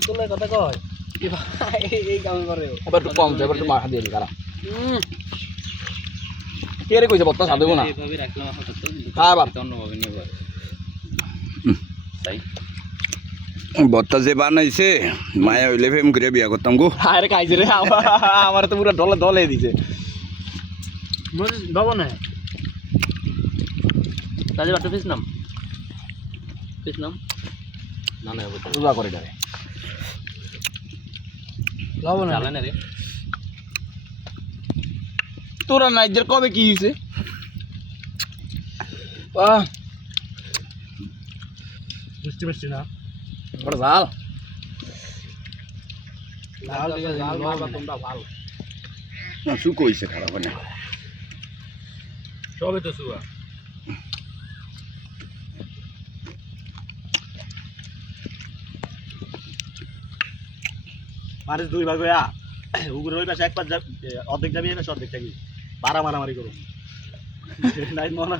তোলে কথা কয় এই কাম করে এবার একটু কম এবার একটু মাখা দিয়ে দিই কারা কে রে কইছে বত্তা সাদেব না এইভাবে রাখলাম আপাতত আবার অন্যভাবে নিয়ে যাবে তাই বত্তা যে বানাইছে মায়া হইলে ফেম করে বিয়া করতাম গো আরে খাইছে রে আমার তো পুরো ডলে ডলে দিছে মরিস বাবা না তাহলে বাটা পিস নাম না না পূজা করে ডারে লবণ চালা না রে তোরা নাইজের কবে কি হইছে বাহ বুঝতে না বড় জাল লাল দিকে লাল মারবা তোমরা ভালো সুখ হইছে খারাপ না সবে তো সুয়া মারিস দুই ভাগ হইয়া উগুরে ওই পাশে একবার অর্ধেক যাবি না অর্ধেক থাকি মারামারি করো নাই মনে